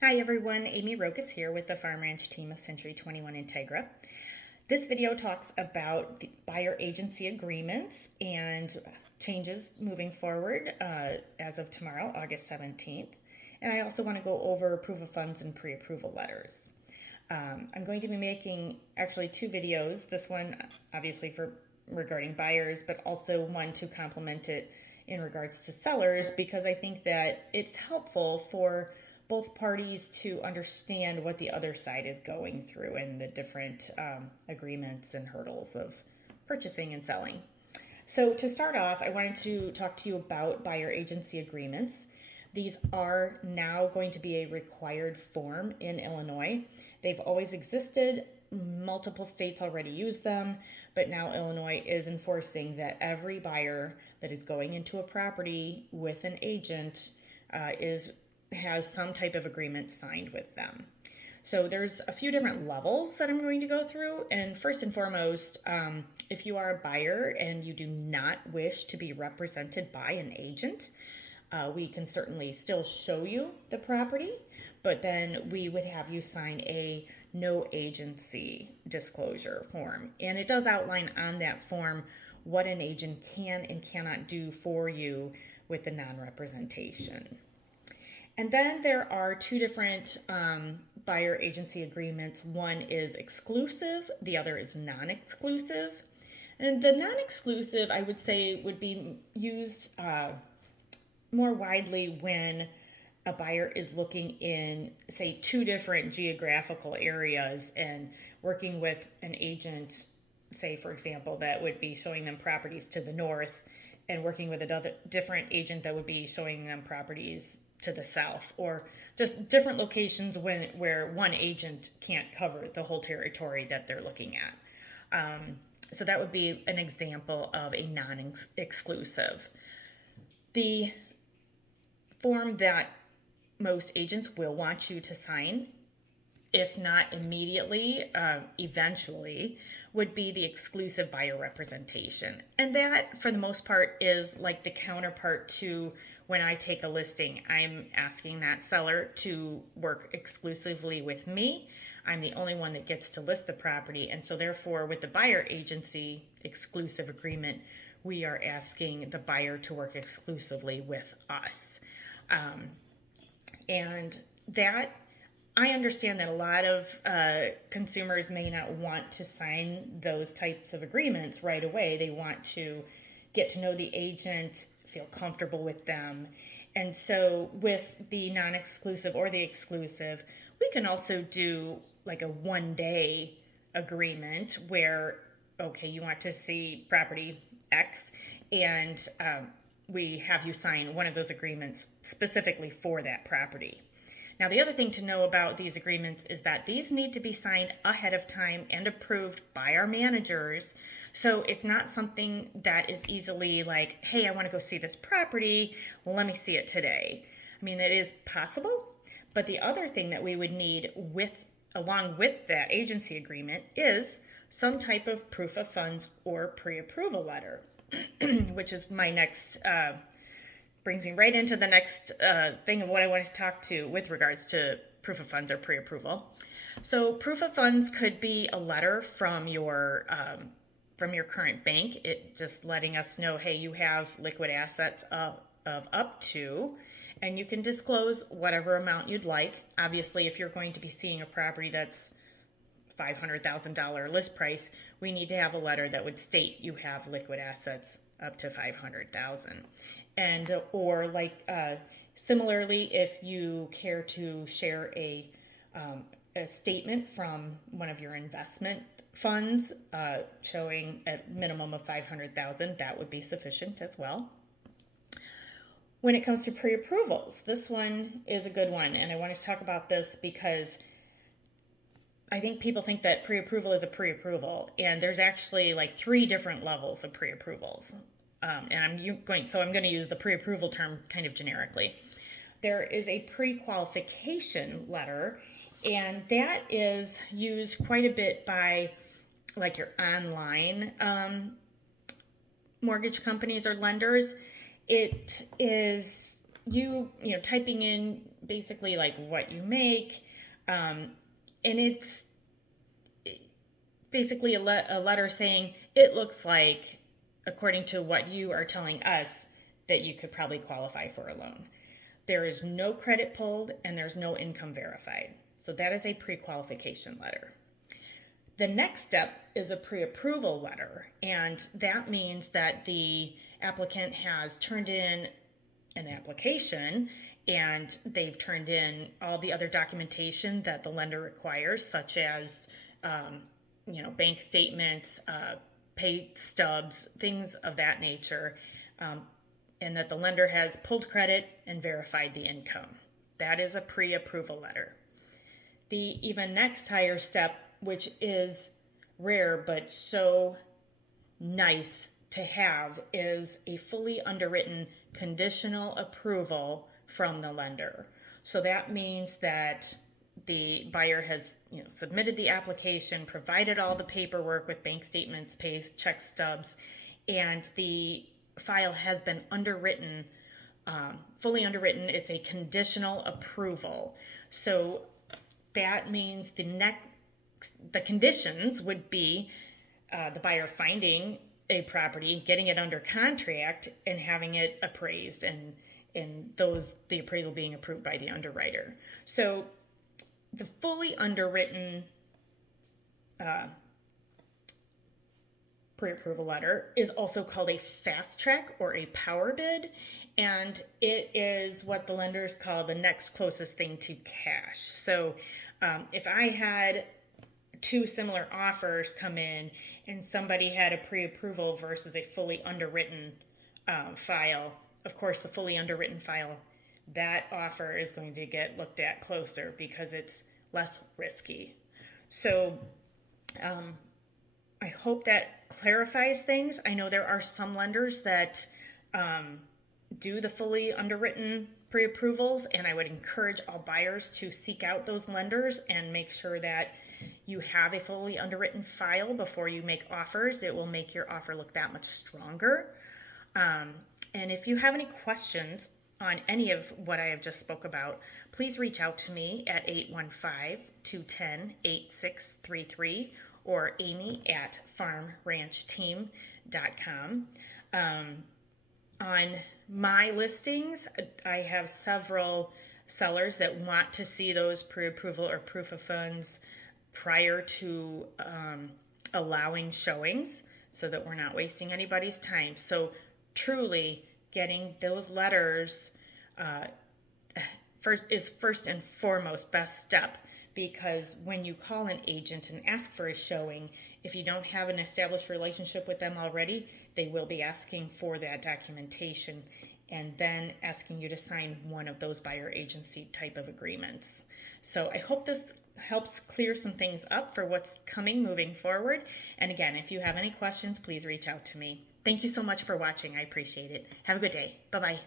Hi everyone, Amy Rokas here with the Farm Ranch team of Century 21 Integra. This video talks about the buyer agency agreements and changes moving forward as of tomorrow, August 17th. And I also want to go over proof of funds and pre-approval letters. I'm going to be making actually two videos. This one obviously for regarding buyers, but also one to complement it in regards to sellers, because I think that it's helpful for both parties to understand what the other side is going through and the different agreements and hurdles of purchasing and selling. So to start off, I wanted to talk to you about buyer agency agreements. These are now going to be a required form in Illinois. They've always existed. Multiple states already use them, but now Illinois is enforcing that every buyer that is going into a property with an agent has some type of agreement signed with them. So there's a few different levels that I'm going to go through. And first and foremost, if you are a buyer and you do not wish to be represented by an agent, we can certainly still show you the property, but then we would have you sign a no agency disclosure form. And it does outline on that form what an agent can and cannot do for you with the non-representation. And then there are two different buyer agency agreements. One is exclusive, the other is non-exclusive. And the non-exclusive, I would say, would be used more widely when a buyer is looking in, say, two different geographical areas and working with an agent, say, for example, that would be showing them properties to the north and working with another different agent that would be showing them properties to the south, or just different locations where one agent can't cover the whole territory that they're looking at. So that would be an example of a non-exclusive. The form that most agents will want you to sign, if not immediately, eventually, would be the exclusive buyer representation. And that, for the most part, is like the counterpart to when I take a listing. I'm asking that seller to work exclusively with me. I'm the only one that gets to list the property. And so therefore, with the buyer agency exclusive agreement, we are asking the buyer to work exclusively with us. And that, I understand that a lot of consumers may not want to sign those types of agreements right away. They want to get to know the agent, feel comfortable with them. And so with the non-exclusive or the exclusive, we can also do like a 1-day agreement where, okay, you want to see property X, and we have you sign one of those agreements specifically for that property. Now, the other thing to know about these agreements is that these need to be signed ahead of time and approved by our managers. So it's not something that is easily like, hey, I want to go see this property. Well, let me see it today. I mean, that is possible. But the other thing that we would need along with that agency agreement is some type of proof of funds or pre-approval letter, which is my next brings me right into the next thing of what I wanted to talk to with regards to proof of funds or pre-approval. So proof of funds could be a letter from your current bank, it just letting us know, hey, you have liquid assets of up to, and you can disclose whatever amount you'd like. Obviously, if you're going to be seeing a property that's $500,000 list price, we need to have a letter that would state you have liquid assets up to $500,000. And or like similarly, if you care to share a statement from one of your investment funds showing a minimum of $500,000, that would be sufficient as well. When it comes to pre-approvals, this one is a good one, and I want to talk about this because I think people think that pre-approval is a pre-approval, and there's actually like 3 different levels of pre-approvals. And I'm going to use the pre-approval term kind of generically. There is a pre-qualification letter, and that is used quite a bit by like your online mortgage companies or lenders. It is typing in basically like what you make, and it's basically a letter saying it looks like, according to what you are telling us, that you could probably qualify for a loan. There is no credit pulled and there's no income verified. So that is a pre-qualification letter. The next step is a pre-approval letter, and that means that the applicant has turned in an application and they've turned in all the other documentation that the lender requires, such as bank statements, pay stubs, things of that nature, and that the lender has pulled credit and verified the income. That is a pre-approval letter. The even next higher step, which is rare but so nice to have, is a fully underwritten conditional approval from the lender. So that means that the buyer has submitted the application, provided all the paperwork with bank statements, pay check stubs, and the file has been underwritten, fully underwritten. It's a conditional approval. So that means the conditions would be the buyer finding a property, getting it under contract, and having it appraised, and the appraisal being approved by the underwriter. So the fully underwritten pre-approval letter is also called a fast track or a power bid, and it is what the lenders call the next closest thing to cash. So if I had two similar offers come in and somebody had a pre-approval versus a fully underwritten file, of course the fully underwritten file, that offer is going to get looked at closer because it's less risky. So I hope that clarifies things. I know there are some lenders that do the fully underwritten pre-approvals, and I would encourage all buyers to seek out those lenders and make sure that you have a fully underwritten file before you make offers. It will make your offer look that much stronger. And if you have any questions on any of what I have just spoke about, please reach out to me at 815-210-8633 or amy@farmranchteam.com. On my listings, I have several sellers that want to see those pre-approval or proof of funds prior to allowing showings so that we're not wasting anybody's time. So truly getting those letters first and foremost best step, because when you call an agent and ask for a showing, if you don't have an established relationship with them already, they will be asking for that documentation and then asking you to sign one of those buyer agency type of agreements. So I hope this helps clear some things up for what's coming moving forward. And again, if you have any questions, please reach out to me. Thank you so much for watching. I appreciate it. Have a good day. Bye-bye.